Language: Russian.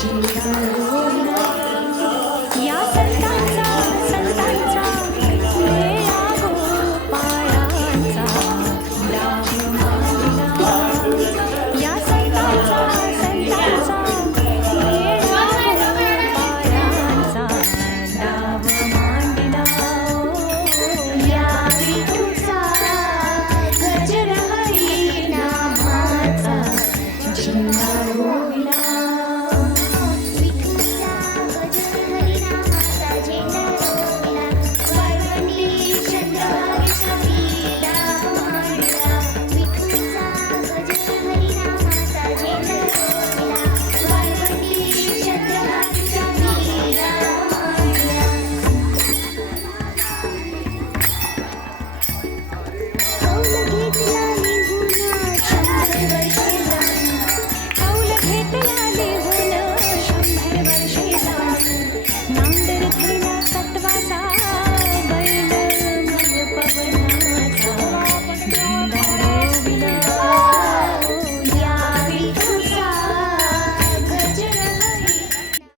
She